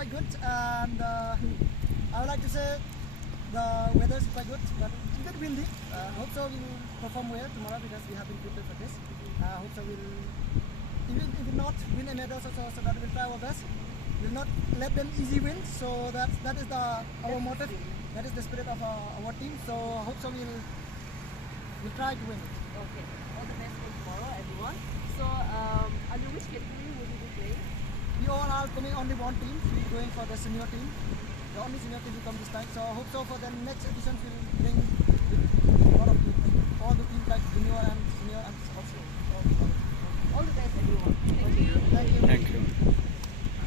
quite good, and I would like to say the weather is quite good, but it's a bit windy. Hope so we'll perform well tomorrow because we have been prepared for this. Hope so we'll, even if we not win a medal, so that we'll try our best. We'll not let them easy win. So that is our motto. That is the spirit of our team. So hope so we'll try to win. Okay, all the best for tomorrow, everyone. So, under which category will you be playing? We all are coming only one team. We're going for the senior team. The only senior team will come this time. So hope so for the next edition we'll bring a lot of people, all the teams like junior and